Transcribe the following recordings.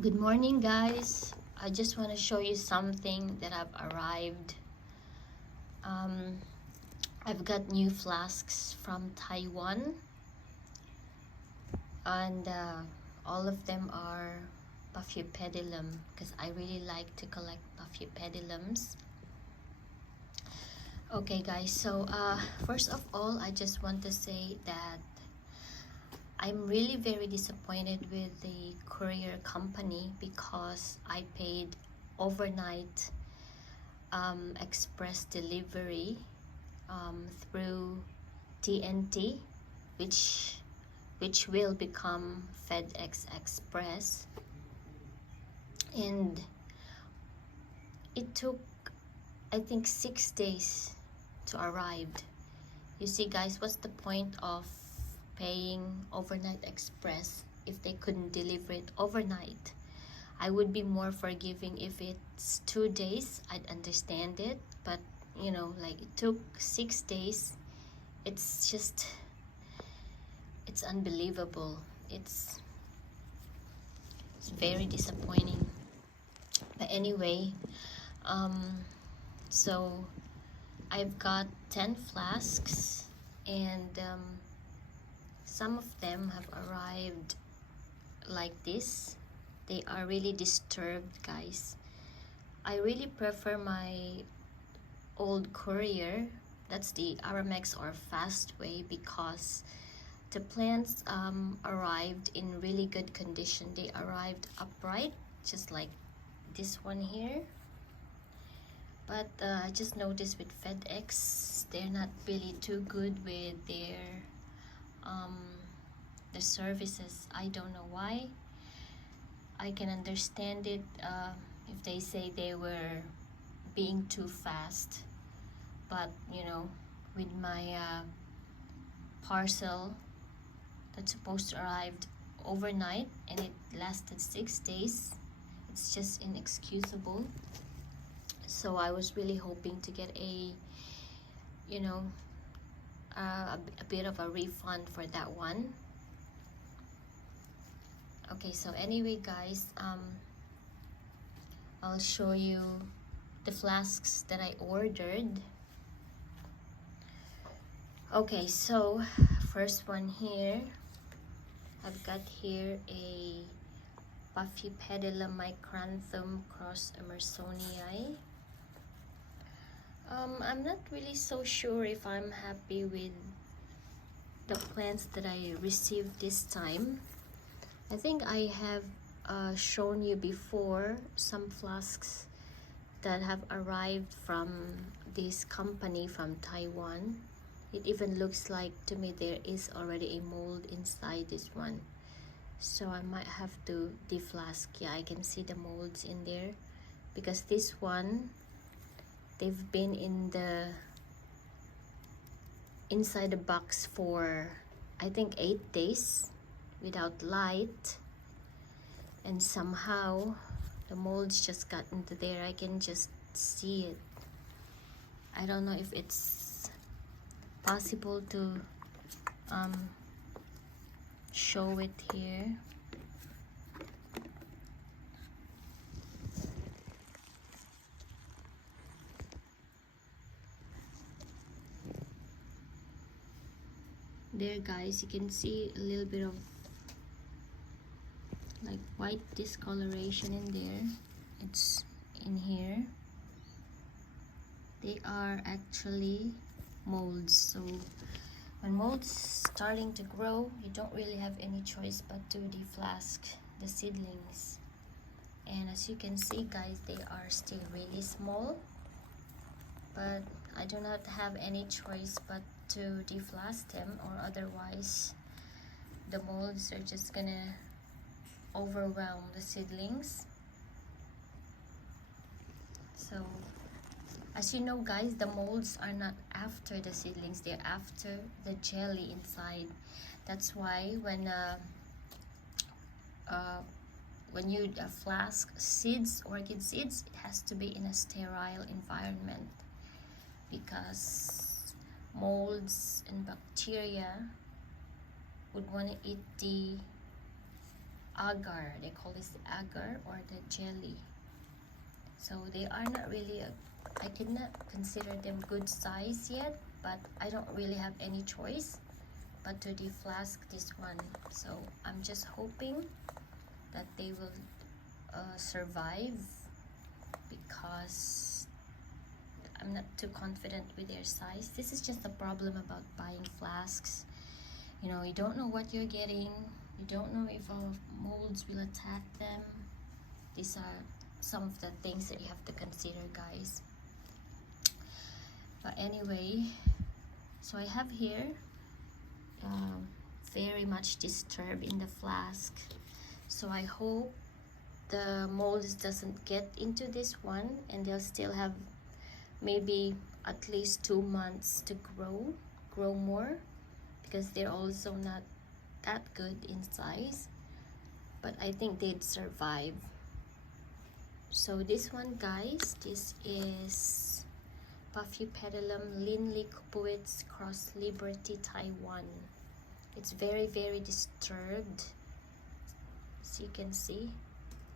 Good morning, guys. I just want to show you something that I've arrived. I've got new flasks from Taiwan, and all of them are Paphiopedilum because I really like to collect Paphiopedilums. Okay, guys, so first of all, I just want to say that I'm really very disappointed with the courier company because I paid overnight express delivery through TNT, which will become FedEx Express, and it took, I think, 6 days to arrive. You see, guys, what's the point of paying overnight express if they couldn't deliver it overnight? I would be more forgiving if it's 2 days. I'd understand it, but you know, like, it took 6 days. It's just, it's unbelievable. It's very disappointing. But anyway, so I've got 10 flasks, and some of them have arrived like this. They are really disturbed, guys. I really prefer my old courier. That's the Aramex or Fastway, because the plants arrived in really good condition. They arrived upright, just like this one here. But I just noticed with FedEx, they're not really too good with their services. I don't know why. I can understand it if they say they were being too fast, but you know, with my parcel that's supposed to arrive overnight and it lasted 6 days, it's just inexcusable. So I was really hoping to get a, you know, a bit of a refund for that one. Okay, so anyway, guys, I'll show you the flasks that I ordered. Okay, so first one here, I've got here a Paphiopedilum Microanthem cross Emersonia. I'm not really so sure if I'm happy with the plants that I received this time. I think I have shown you before some flasks that have arrived from this company from Taiwan. It even looks like to me there is already a mold inside this one, so I might have to deflask. Yeah, I can see the molds in there because this one, they've been in the inside the box for I think 8 days without light, and somehow the molds just got into there. I can just see it. I don't know if it's possible to show it here. There, guys, you can see a little bit of like white discoloration in there. It's in here. They are actually molds. So when molds starting to grow, you don't really have any choice but to deflask the seedlings. And as you can see, guys, they are still really small, but I do not have any choice but to deflask them, or otherwise the molds are just gonna overwhelm the seedlings. So as you know, guys, the molds are not after the seedlings, they're after the jelly inside. That's why when you flask seeds, orchid seeds, it has to be in a sterile environment, because molds and bacteria would want to eat the agar. They call this the agar or the jelly. So they are not really I cannot consider them good size yet, but I don't really have any choice but to deflask this one. So I'm just hoping that they will survive, because I'm not too confident with their size. This is just the problem about buying flasks. You know, you don't know what you're getting. You don't know if molds will attack them. These are some of the things that you have to consider, guys. But anyway, so I have here very much disturbed in the flask. So I hope the molds doesn't get into this one, and they'll still have maybe at least 2 months to grow more, because they're also not that good in size, but I think they'd survive. So this one, guys, this is Paphiopedilum Linley Kupuitz cross Liberty Taiwan. It's very disturbed. So you can see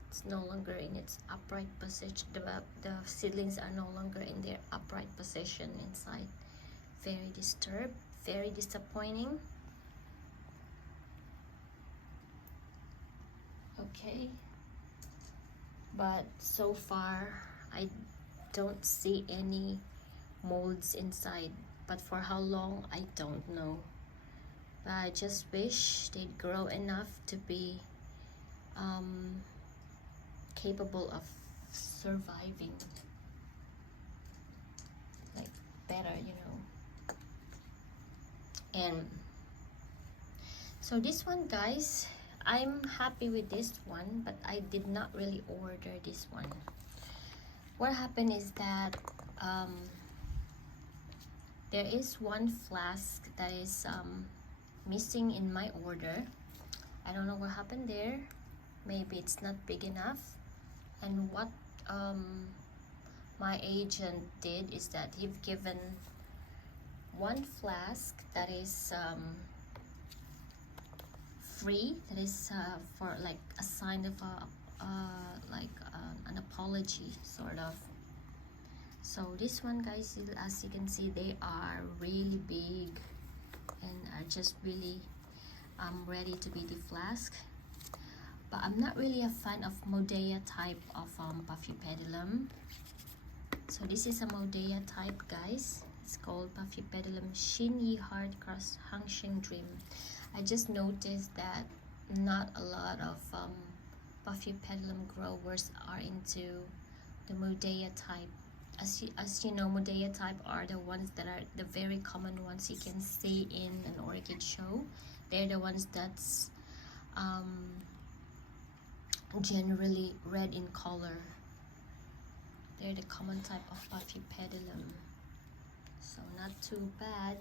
it's no longer in its upright position. The seedlings are no longer in their upright position inside. Very disturbed, very disappointing. Okay, but so far I don't see any molds inside, but for how long I don't know. But I just wish they'd grow enough to be capable of surviving, like better, you know. And so this one, guys, I'm happy with this one, but I did not really order this one. What happened is that there is one flask that is missing in my order. I don't know what happened there. Maybe it's not big enough. And what my agent did is that he've given one flask that is free, that is for like a sign of an apology, sort of. So this one, guys, as you can see, they are really big and are just really ready to be deflasked. But I'm not really a fan of Modea type of Paphiopedilum. So this is a Modea type, guys. It's called Paphiopedilum Shin Yi Hard Cross Hangsheng Dream. I just noticed that not a lot of Paphiopedilum growers are into the Modea type. As you know, Modea type are the ones that are the very common ones you can see in an orchid show. They're the ones that's generally red in color. They're the common type of Paphiopedilum. So not too bad,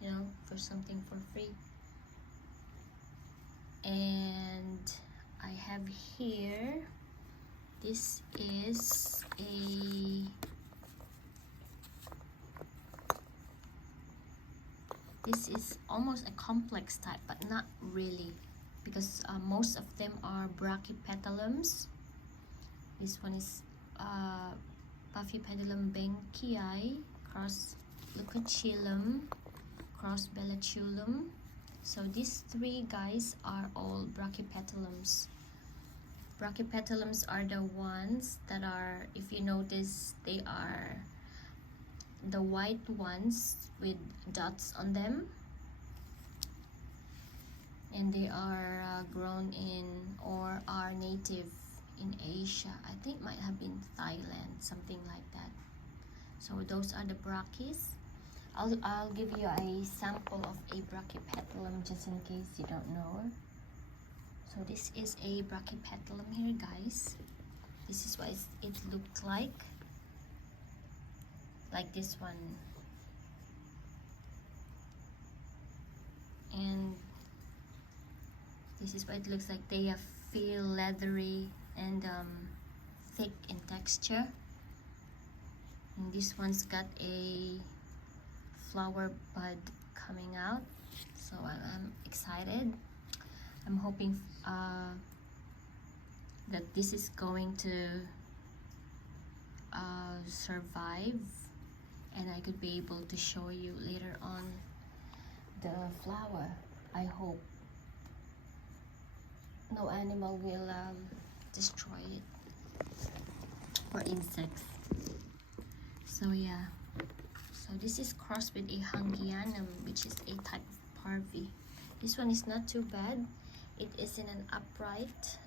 you know, for something for free. And I have here, this is almost a complex type, but not really, because most of them are Brachypetalums. This one is Paphiopedilum benckii cross Leucochilum cross Bellatulum. So these three, guys, are all Brachypetalums. Brachypetalums are the ones that are, if you notice, they are the white ones with dots on them, and they are grown in, or are native in Asia. I think might have been Thailand, something like that. So those are the brachys. I'll give you a sample of a Brachypetalum just in case you don't know. So this is a Brachypetalum here, guys. This is what it looked like this one. And this is what it looks like. They feel leathery and thick in texture. And this one's got a flower bud coming out, so I'm excited. I'm hoping that this is going to survive, and I could be able to show you later on the flower. I hope no animal will destroy it, or insects. So yeah, so this is crossed with a Hangianum, which is a type of parvi. This one is not too bad. It is in an upright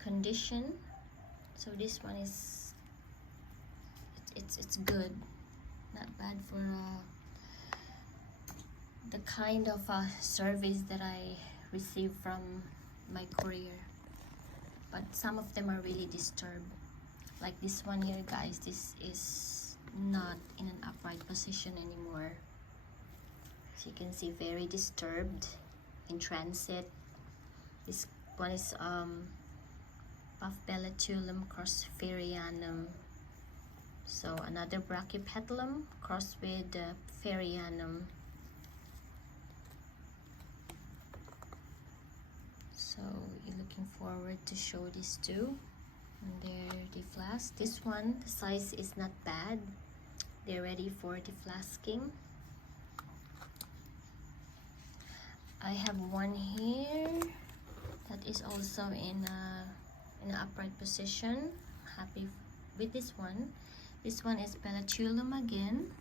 condition, so this one is it's good, not bad for the kind of service that I receive from my courier. But some of them are really disturbed, like this one here, guys. This is not in an upright position anymore, so you can see very disturbed, in transit. This one is Paphiopedilum cross Sanderiano. So another Brachypetalum crossed with Sanderiano. So you're looking forward to show these two. And they're deflasked. This one, the size is not bad. They're ready for deflasking. I have one here that is also in an upright position. Happy with this one. This one is Petal again,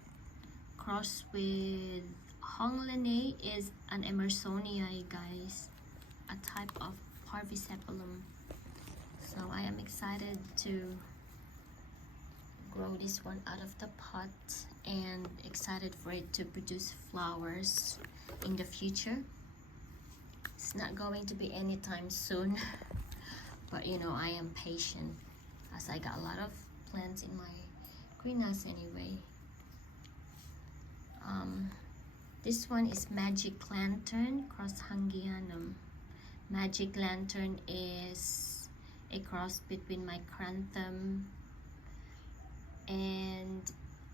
crossed with Honglene, is an Emersonia, guys, a type of Paphiopedilum. So I am excited to grow this one out of the pot, and excited for it to produce flowers in the future. It's not going to be anytime soon, but you know, I am patient as I got a lot of plants in my greenhouse anyway. This one is Magic Lantern cross Hangianum. Magic Lantern is a cross between Microanthem and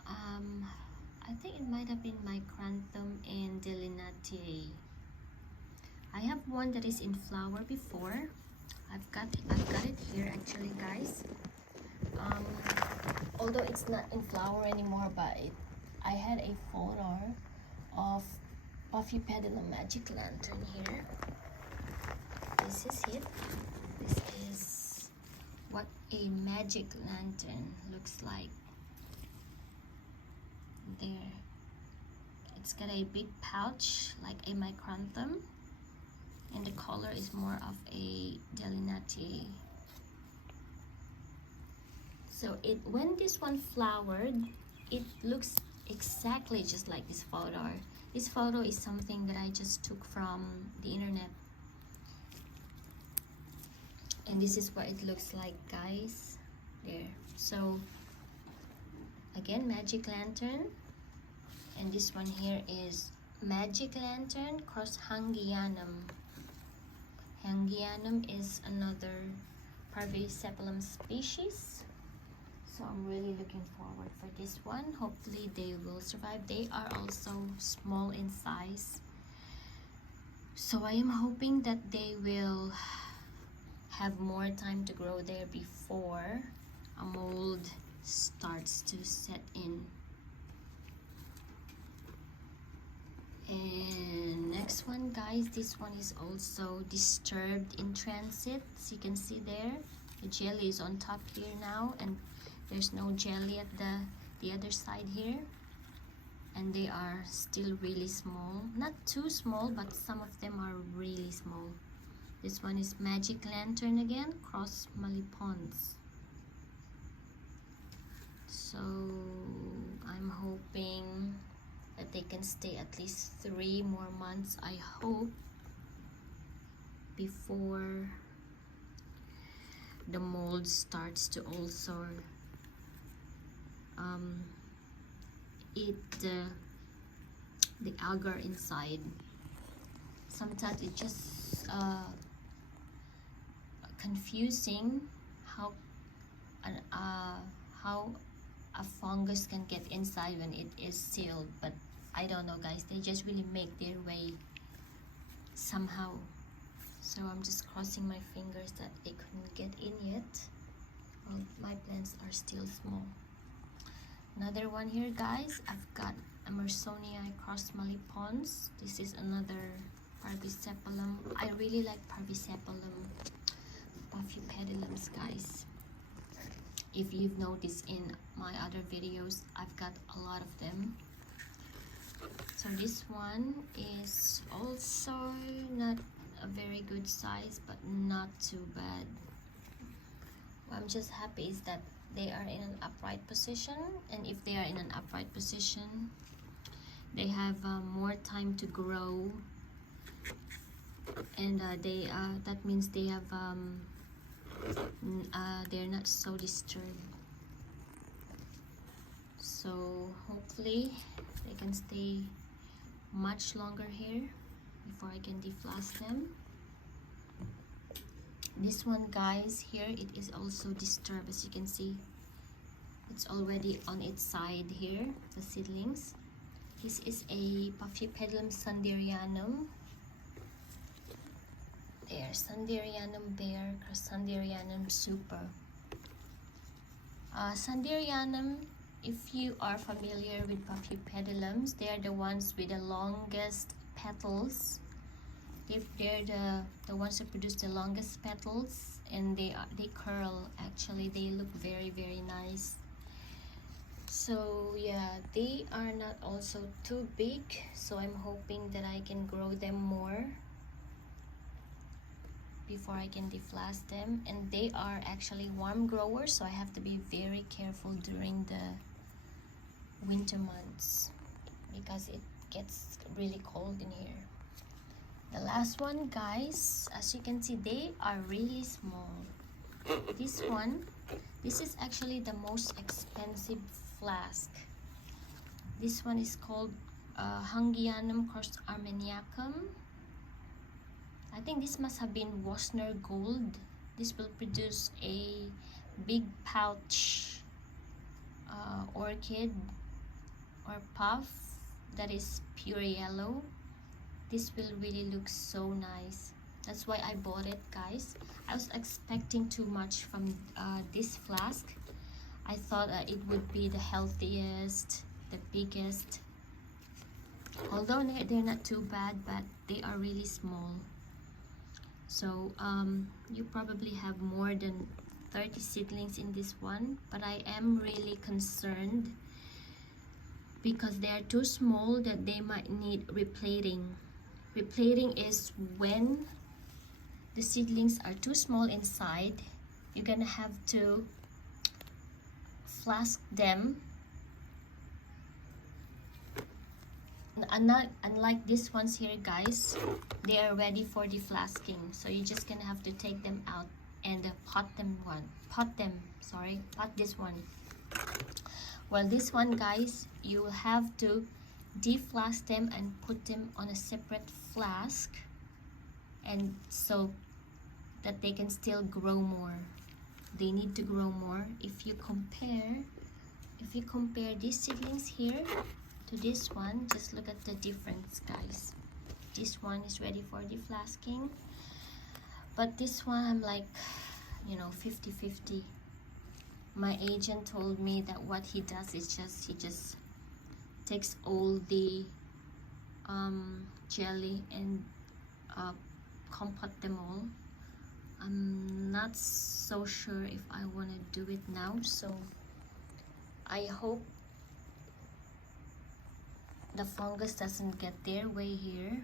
I think it might have been Microanthem and Delinatiae. I have one that is in flower before. I've got it here actually, guys. Although it's not in flower anymore, but I had a photo of Paphiopedilum Magic Lantern here. This is it. This is what a magic lantern looks like. There. It's got a big pouch like a Microanthem, and the color is more of a Delinatiae. So when this one flowered, it looks exactly just like this photo. This photo is something that I just took from the internet, and this is what it looks like, guys. There. So again, Magic Lantern, and this one here is Magic Lantern cross Hangianum. Hangianum is another Paphiopedilum species. So I'm really looking forward for this one. Hopefully they will survive. They are also small in size, so I am hoping that they will have more time to grow there before a mold starts to set in. And next one, guys, this one is also disturbed in transit. As you can see there, the jelly is on top here now, and there's no jelly at the other side here, and they are still really small. Not too small, but some of them are really small. This one is Magic Lantern again, cross Malipons. So I'm hoping that they can stay at least 3 more months, I hope, before the mold starts to also eat the agar inside. Sometimes it's just confusing how a fungus can get inside when it is sealed, but I don't know, guys. They just really make their way somehow. So I'm just crossing my fingers that they couldn't get in yet. Well, my plants are still small. Another one here, guys. I've got Emersonia cross malipons. This is another Paphiopedilum. I really like Paphiopedilums, guys. If you've noticed in my other videos, I've got a lot of them. So this one is also not a very good size, but not too bad. What I'm just happy is that they are in an upright position, and if they are in an upright position, they have more time to grow, and that means they have they're not so disturbed. So hopefully they can stay much longer here before I can deflask them. This one, guys, here it is also disturbed. As you can see, it's already on its side here, the seedlings. This is a Paphiopedilum Sanderianum. There, Sanderianum Bear, Sanderianum Super. Sanderianum, if you are familiar with Paphiopedilums, they are the ones with the longest petals. They're the ones that produce the longest petals, and they curl. Actually, they look very, very nice. So yeah, they are not also too big, so I'm hoping that I can grow them more before I can deflask them. And they are actually warm growers, so I have to be very careful during the winter months because it gets really cold in here. The last one, guys, as you can see, they are really small. This one, this is actually the most expensive flask. This one is called Hangianum cross Armeniacum. I think this must have been Wasner Gold. This will produce a big pouch orchid or puff that is pure yellow. This will really look so nice. That's why I bought it, guys. I was expecting too much from this flask. I thought it would be the healthiest, the biggest. Although they're not too bad, but they are really small. So you probably have more than 30 seedlings in this one, but I am really concerned because they are too small that they might need replating. Replating is when the seedlings are too small inside. You're gonna have to flask them. Unlike these ones here, guys, they are ready for deflasking. So you're just gonna have to take them out and pot this one. Well, this one, guys, you will have to deflask them and put them on a separate flask, and so that they can still grow more. They need to grow more. If you compare these seedlings here to this one, just look at the difference, guys. This one is ready for deflasking, but this one I'm like, 50-50. My agent told me that what he does is he just takes all the jelly and compote them all. I'm not so sure if I want to do it now, so I hope the fungus doesn't get their way here,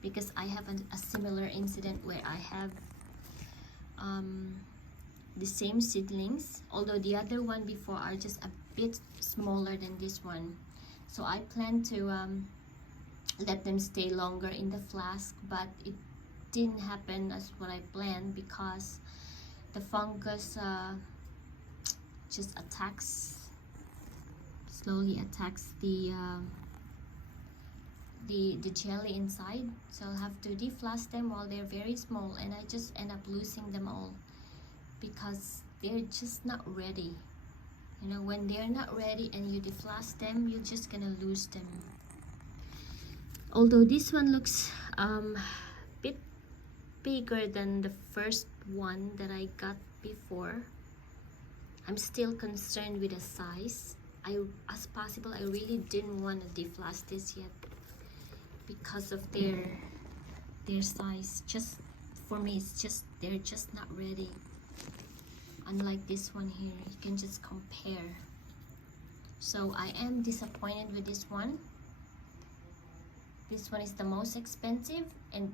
because I have a similar incident where I have the same seedlings, although the other one before are just a bit smaller than this one. So I plan to let them stay longer in the flask, but it didn't happen as what I planned because the fungus just slowly attacks the jelly inside. So I'll have to deflask them while they're very small, and I just end up losing them all because they're just not ready. When they're not ready and you deflask them, you're just gonna lose them. Although this one looks bit bigger than the first one that I got before. I'm still concerned with the size. As possible, I really didn't want to deflask this yet because of their size. Just for me, it's just they're just not ready. Unlike this one here, you can just compare. So I am disappointed with this one. This one is the most expensive,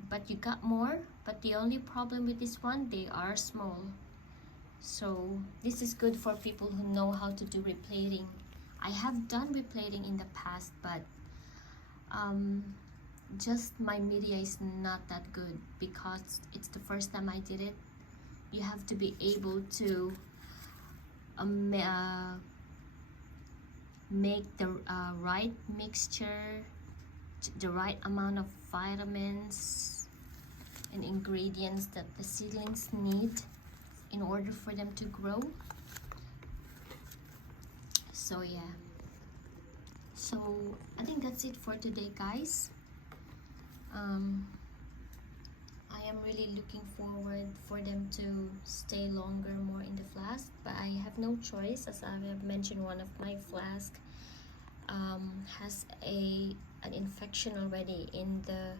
but you got more. But the only problem with this one, they are small. So this is good for people who know how to do replating. I have done replating in the past, but just my media is not that good because it's the first time I did it. You have to be able to make the right mixture, the right amount of vitamins and ingredients that the seedlings need in order for them to grow. So yeah, so I think that's it for today, guys. I am really looking forward for them to stay longer more in the flask, but I have no choice. As I have mentioned, one of my flask has an infection already in the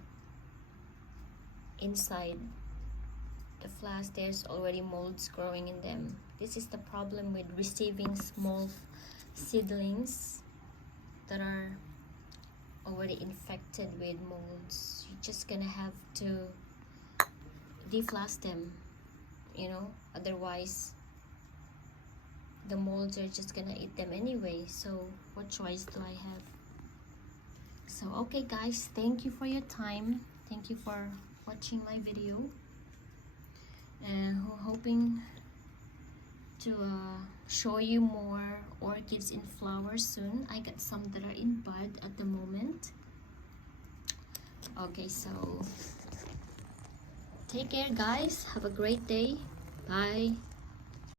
inside the flask. There's already molds growing in them. This is the problem with receiving small seedlings that are already infected with molds. You're just gonna have to deflask them, you know, otherwise the molds are just gonna eat them anyway. So what choice do I have? So okay guys, thank you for your time. Thank you for watching my video, and hoping to show you more orchids in flower soon. I got some that are in bud at the moment. Okay, so take care guys, have a great day, bye.